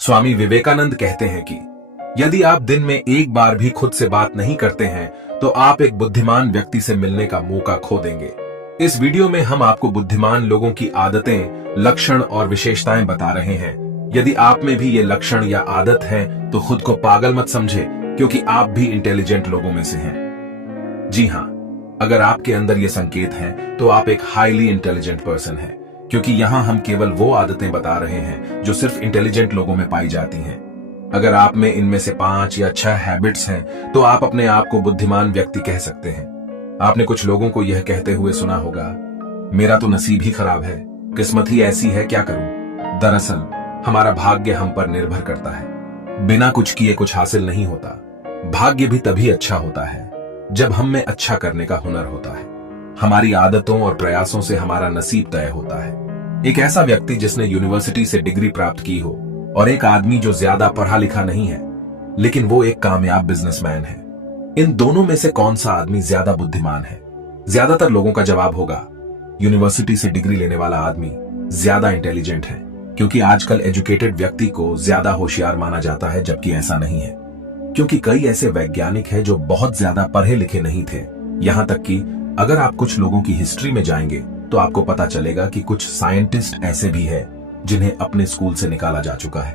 स्वामी विवेकानंद कहते हैं कि यदि आप दिन में एक बार भी खुद से बात नहीं करते हैं तो आप एक बुद्धिमान व्यक्ति से मिलने का मौका खो देंगे। इस वीडियो में हम आपको बुद्धिमान लोगों की आदतें, लक्षण और विशेषताएं बता रहे हैं। यदि आप में भी ये लक्षण या आदत है तो खुद को पागल मत समझे, क्योंकि आप भी इंटेलिजेंट लोगों में से हैं। जी हाँ, अगर आपके अंदर ये संकेत हैं तो आप एक हाईली इंटेलिजेंट पर्सन हैं, क्योंकि यहां हम केवल वो आदतें बता रहे हैं जो सिर्फ इंटेलिजेंट लोगों में पाई जाती हैं। अगर आप में इनमें से 5 या 6 हैबिट्स हैं तो आप अपने आप को बुद्धिमान व्यक्ति कह सकते हैं। आपने कुछ लोगों को यह कहते हुए सुना होगा, मेरा तो नसीब ही खराब है, किस्मत ही ऐसी है, क्या करूं। दरअसल हमारा भाग्य हम पर निर्भर करता है। बिना कुछ किए कुछ हासिल नहीं होता। भाग्य भी तभी अच्छा होता है जब हम में अच्छा करने का हुनर होता है। हमारी आदतों और प्रयासों से हमारा नसीब तय होता है। एक ऐसा व्यक्ति जिसने यूनिवर्सिटी से डिग्री प्राप्त की हो और एक आदमी जो ज्यादा पढ़ा लिखा नहीं है लेकिन वो एक कामयाब बिजनेसमैन है, इन दोनों में से कौन सा आदमी ज्यादा बुद्धिमान है? ज्यादातर लोगों का जवाब होगा यूनिवर्सिटी से डिग्री लेने वाला आदमी ज्यादा इंटेलिजेंट है, क्योंकि आजकल एजुकेटेड व्यक्ति को ज्यादा होशियार माना जाता है, जबकि ऐसा नहीं है। क्योंकि कई ऐसे वैज्ञानिक हैं जो बहुत ज्यादा पढ़े लिखे नहीं थे। यहां तक कि अगर आप कुछ लोगों की हिस्ट्री में जाएंगे तो आपको पता चलेगा कि कुछ साइंटिस्ट ऐसे भी हैं जिन्हें अपने स्कूल से निकाला जा चुका है।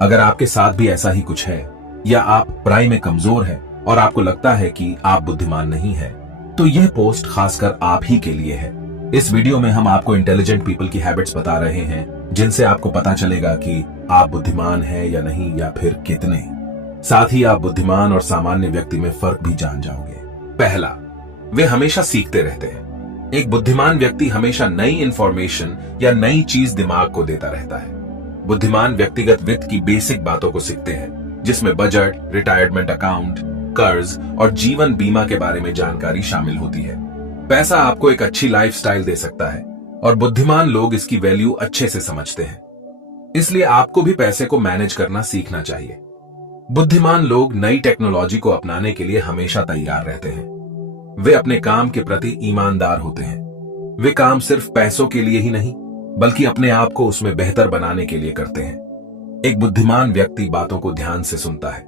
अगर आपके साथ भी ऐसा ही कुछ है, या आप पढ़ाई में कमजोर हैं और आपको लगता है कि आप बुद्धिमान नहीं हैं, तो यह पोस्ट खासकर आप ही के लिए है। इस वीडियो में हम आपको इंटेलिजेंट पीपल की हैबिट्स बता रहे हैं, जिनसे आपको पता चलेगा कि आप बुद्धिमान हैं या नहीं, या फिर कितने। साथ ही आप बुद्धिमान और सामान्य व्यक्ति में फर्क भी जान जाओगे। पहला, वे हमेशा सीखते रहते हैं। एक बुद्धिमान व्यक्ति हमेशा नई इंफॉर्मेशन या नई चीज दिमाग को देता रहता है। बुद्धिमान व्यक्तिगत वित्त की बेसिक बातों को सीखते हैं, जिसमें बजट, रिटायरमेंट अकाउंट, कर्ज और जीवन बीमा के बारे में जानकारी शामिल होती है। पैसा आपको एक अच्छी लाइफस्टाइल दे सकता है और बुद्धिमान लोग इसकी वैल्यू अच्छे से समझते हैं। इसलिए आपको भी पैसे को मैनेज करना सीखना चाहिए। बुद्धिमान लोग नई टेक्नोलॉजी को अपनाने के लिए हमेशा तैयार रहते हैं। वे अपने काम के प्रति ईमानदार होते हैं। वे काम सिर्फ पैसों के लिए ही नहीं, बल्कि अपने आप को उसमें बेहतर बनाने के लिए करते हैं। एक बुद्धिमान व्यक्ति बातों को ध्यान से सुनता है।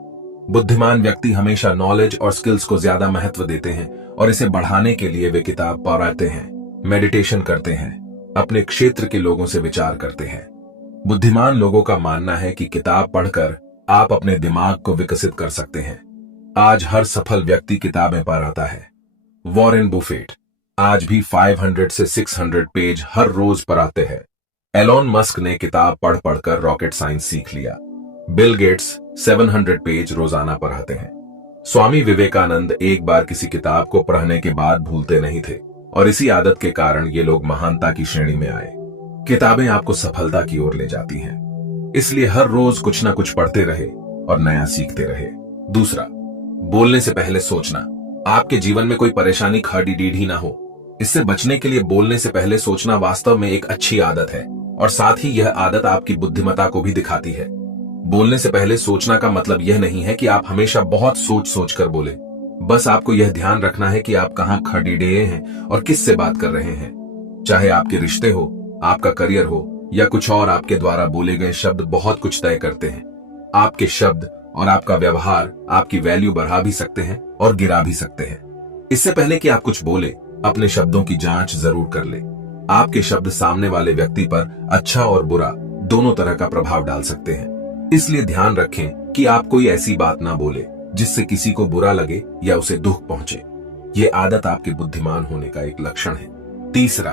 बुद्धिमान व्यक्ति हमेशा नॉलेज और स्किल्स को ज्यादा महत्व देते हैं और इसे बढ़ाने के लिए वे किताब पढ़ते हैं, मेडिटेशन करते हैं, अपने क्षेत्र के लोगों से विचार करते हैं। बुद्धिमान लोगों का मानना है कि किताब पढ़कर आप अपने दिमाग को विकसित कर सकते हैं। आज हर सफल व्यक्ति किताबें पढ़ता है। वॉरेन बुफेट आज भी 500 से 600 पेज हर रोज पढ़ाते हैं। एलोन मस्क ने किताब पढ़ पढ़कर रॉकेट साइंस सीख लिया। बिल गेट्स 700 पेज रोजाना पढ़ाते हैं। स्वामी विवेकानंद एक बार किसी किताब को पढ़ने के बाद भूलते नहीं थे, और इसी आदत के कारण ये लोग महानता की श्रेणी में आए। किताबें आपको सफलता की ओर ले जाती हैं, इसलिए हर रोज कुछ ना कुछ पढ़ते रहे और नया सीखते रहे। दूसरा, बोलने से पहले सोचना। आपके जीवन में कोई परेशानी खड़ी ही ना हो, इससे बचने के लिए बोलने से पहले सोचना वास्तव में एक अच्छी आदत है, और साथ ही यह आदत आपकी बुद्धिमत्ता को भी दिखाती है। बोलने से पहले सोचना का मतलब यह नहीं है कि आप हमेशा बहुत सोच सोच कर बोले। बस आपको यह ध्यान रखना है कि आप कहां खड़े हैं और किससे बात कर रहे हैं। चाहे आपके रिश्ते हो, आपका करियर हो, या कुछ और, आपके द्वारा बोले गए शब्द बहुत कुछ तय करते हैं। आपके शब्द और आपका व्यवहार आपकी वैल्यू बढ़ा भी सकते हैं और गिरा भी सकते हैं। इससे पहले कि आप कुछ बोले, अपने शब्दों की जांच जरूर कर ले। आपके शब्द सामने वाले व्यक्ति पर अच्छा और बुरा दोनों तरह का प्रभाव डाल सकते हैं। इसलिए ध्यान रखें कि आप कोई ऐसी बात ना बोले जिससे किसी को बुरा लगे या उसे दुख पहुंचे। ये आदत आपके बुद्धिमान होने का एक लक्षण है। तीसरा,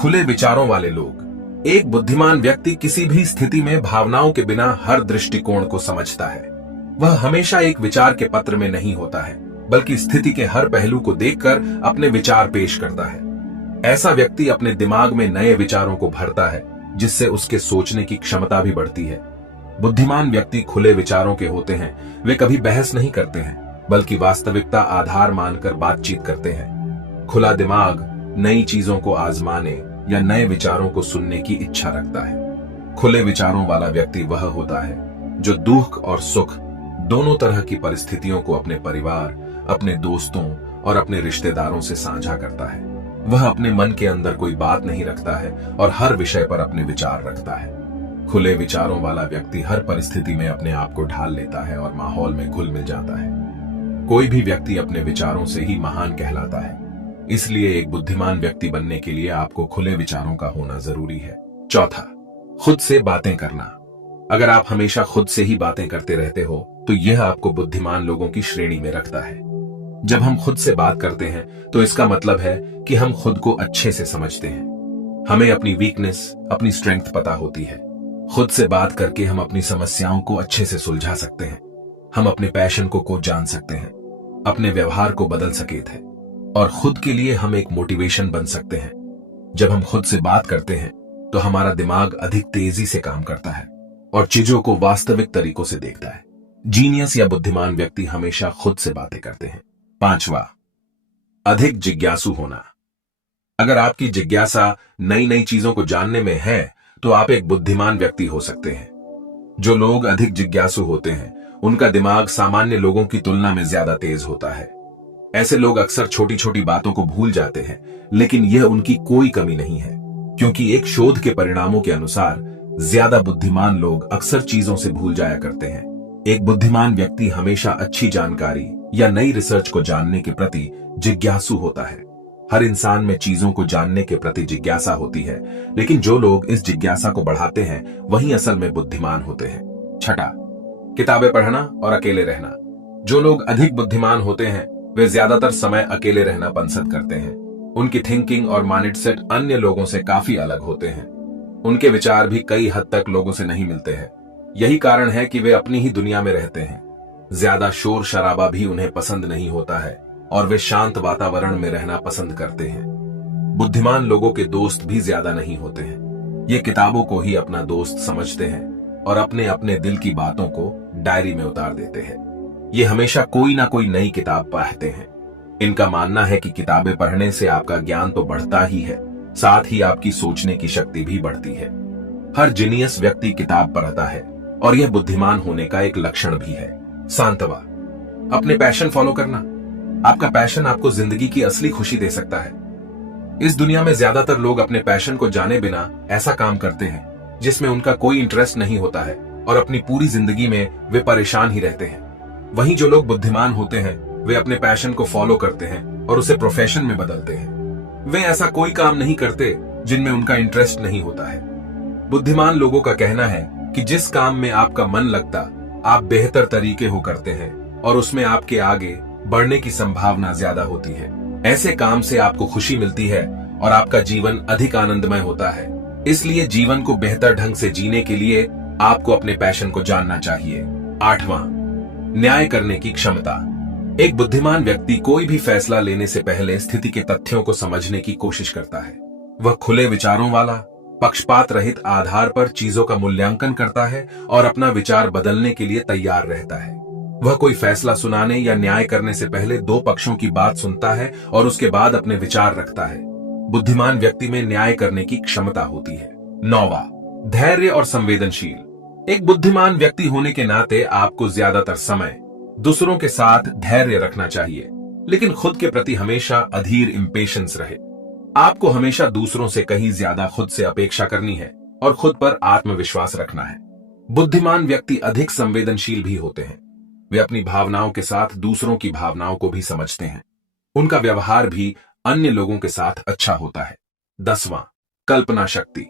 खुले विचारों वाले लोग। एक बुद्धिमान व्यक्ति किसी भी स्थिति में भावनाओं के बिना हर दृष्टिकोण को समझता है। वह हमेशा एक विचार के पत्र में नहीं होता है, बल्कि स्थिति के हर पहलू को देखकर अपने विचार पेश करता है। ऐसा व्यक्ति अपने दिमाग में नए विचारों को भरता है, जिससे उसके सोचने की क्षमता भी बढ़ती है। बुद्धिमान व्यक्ति खुले विचारों के होते हैं। वे कभी बहस नहीं करते हैं, बल्कि वास्तविकता आधार मानकर बातचीत करते हैं। खुला दिमाग नई चीजों को आजमाने या नए विचारों को सुनने की इच्छा रखता है। खुले विचारों वाला व्यक्ति वह होता है जो दुख और सुख दोनों तरह की परिस्थितियों को अपने परिवार, अपने दोस्तों और अपने रिश्तेदारों से साझा करता है। वह अपने मन के अंदर कोई बात नहीं रखता है और हर विषय पर अपने विचार रखता है। खुले विचारों वाला व्यक्ति हर परिस्थिति में अपने आप को ढाल लेता है और माहौल में घुल मिल जाता है। कोई भी व्यक्ति अपने विचारों से ही महान कहलाता है। इसलिए एक बुद्धिमान व्यक्ति बनने के लिए आपको खुले विचारों का होना जरूरी है। चौथा, खुद से बातें करना। अगर आप हमेशा खुद से ही बातें करते रहते हो तो यह आपको बुद्धिमान लोगों की श्रेणी में रखता है। जब हम खुद से बात करते हैं तो इसका मतलब है कि हम खुद को अच्छे से समझते हैं। हमें अपनी वीकनेस, अपनी स्ट्रेंथ पता होती है। खुद से बात करके हम अपनी समस्याओं को अच्छे से सुलझा सकते हैं। हम अपने पैशन को जान सकते हैं, अपने व्यवहार को बदल सकेत है और खुद के लिए हम एक मोटिवेशन बन सकते हैं। जब हम खुद से बात करते हैं तो हमारा दिमाग अधिक तेजी से काम करता है और चीजों को वास्तविक तरीकों से देखता है। जीनियस या बुद्धिमान व्यक्ति हमेशा खुद से बातें करते हैं। पांचवा, अधिक जिज्ञासु होना। अगर आपकी जिज्ञासा नई नई चीजों को जानने में है तो आप एक बुद्धिमान व्यक्ति हो सकते हैं। जो लोग अधिक जिज्ञासु होते हैं उनका दिमाग सामान्य लोगों की तुलना में ज्यादा तेज होता है। ऐसे लोग अक्सर छोटी छोटी बातों को भूल जाते हैं, लेकिन यह उनकी कोई कमी नहीं है, क्योंकि एक शोध के परिणामों के अनुसार ज्यादा बुद्धिमान लोग अक्सर चीजों से भूल जाया करते हैं। एक बुद्धिमान व्यक्ति हमेशा अच्छी जानकारी या नई रिसर्च को जानने के प्रति जिज्ञासु होता है। हर इंसान में चीजों को जानने के प्रति जिज्ञासा होती है, लेकिन जो लोग इस जिज्ञासा को बढ़ाते हैं वही असल में बुद्धिमान होते हैं। छठा, किताबें पढ़ना और अकेले रहना। जो लोग अधिक बुद्धिमान होते हैं वे ज्यादातर समय अकेले रहना पसंद करते हैं। उनकी थिंकिंग और माइंडसेट अन्य लोगों से काफी अलग होते हैं। उनके विचार भी कई हद तक लोगों से नहीं मिलते हैं। यही कारण है कि वे अपनी ही दुनिया में रहते हैं। ज्यादा शोर शराबा भी उन्हें पसंद नहीं होता है और वे शांत वातावरण में रहना पसंद करते हैं। बुद्धिमान लोगों के दोस्त भी ज्यादा नहीं होते हैं। ये किताबों को ही अपना दोस्त समझते हैं और अपने अपने दिल की बातों को डायरी में उतार देते हैं। ये हमेशा कोई ना कोई नई किताब पढ़ते हैं। इनका मानना है कि किताबें पढ़ने से आपका ज्ञान तो बढ़ता ही है, साथ ही आपकी सोचने की शक्ति भी बढ़ती है। हर जीनियस व्यक्ति किताब पढ़ता है और यह बुद्धिमान होने का एक लक्षण भी है। सांतवा, अपने पैशन फॉलो करना। आपका पैशन आपको जिंदगी की असली खुशी दे सकता है। इस दुनिया में ज्यादातर लोग अपने पैशन को जाने बिना ऐसा काम करते हैं जिसमें उनका कोई इंटरेस्ट नहीं होता है और अपनी पूरी जिंदगी में वे परेशान ही रहते हैं। वहीं जो लोग बुद्धिमान होते हैं वे अपने पैशन को फॉलो करते हैं और उसे प्रोफेशन में बदलते हैं। वे ऐसा कोई काम नहीं करते जिनमें उनका इंटरेस्ट नहीं होता है। बुद्धिमान लोगों का कहना है कि जिस काम में आपका मन लगता आप बेहतर तरीके हो करते हैं और उसमें आपके आगे बढ़ने की संभावना ज्यादा होती है। ऐसे काम से आपको खुशी मिलती है और आपका जीवन अधिक आनंदमय होता है। इसलिए जीवन को बेहतर ढंग से जीने के लिए आपको अपने पैशन को जानना चाहिए। आठवां, न्याय करने की क्षमता। एक बुद्धिमान व्यक्ति कोई भी फैसला लेने से पहले स्थिति के तथ्यों को समझने की कोशिश करता है। वह खुले विचारों वाला, पक्षपात रहित आधार पर चीजों का मूल्यांकन करता है और अपना विचार बदलने के लिए तैयार रहता है। वह कोई फैसला सुनाने या न्याय करने से पहले दो पक्षों की बात सुनता है और उसके बाद अपने विचार रखता है। बुद्धिमान व्यक्ति में न्याय करने की क्षमता होती है। नौवां, धैर्य और संवेदनशील। एक बुद्धिमान व्यक्ति होने के नाते आपको ज्यादातर समय दूसरों के साथ धैर्य रखना चाहिए, लेकिन खुद के प्रति हमेशा अधीर इंपेशेंस रहे। आपको हमेशा दूसरों से कहीं ज्यादा खुद से अपेक्षा करनी है और खुद पर आत्मविश्वास रखना है। बुद्धिमान व्यक्ति अधिक संवेदनशील भी होते हैं। वे अपनी भावनाओं के साथ दूसरों की भावनाओं को भी समझते हैं। उनका व्यवहार भी अन्य लोगों के साथ अच्छा होता है। 10वां, कल्पना शक्ति।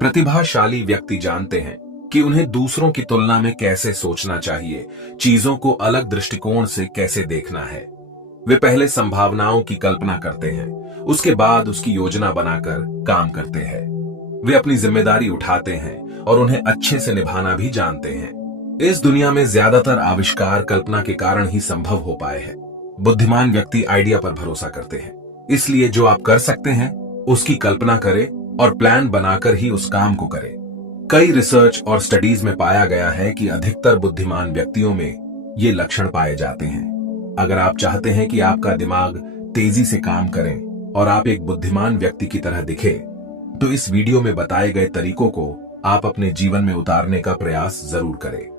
प्रतिभाशाली व्यक्ति जानते हैं कि उन्हें दूसरों की तुलना में कैसे सोचना चाहिए, चीजों को अलग दृष्टिकोण से कैसे देखना है। वे पहले संभावनाओं की कल्पना करते हैं, उसके बाद उसकी योजना बनाकर काम करते हैं। वे अपनी जिम्मेदारी उठाते हैं और उन्हें अच्छे से निभाना भी जानते हैं। इस दुनिया में ज्यादातर आविष्कार कल्पना के कारण ही संभव हो पाए हैं। बुद्धिमान व्यक्ति आइडिया पर भरोसा करते हैं, इसलिए जो आप कर सकते हैं उसकी कल्पना करें और प्लान बनाकर ही उस काम को करें। कई रिसर्च और स्टडीज में पाया गया है कि अधिकतर बुद्धिमान व्यक्तियों में ये लक्षण पाए जाते हैं। अगर आप चाहते हैं कि आपका दिमाग तेजी से काम करे और आप एक बुद्धिमान व्यक्ति की तरह दिखे, तो इस वीडियो में बताए गए तरीकों को आप अपने जीवन में उतारने का प्रयास जरूर करें।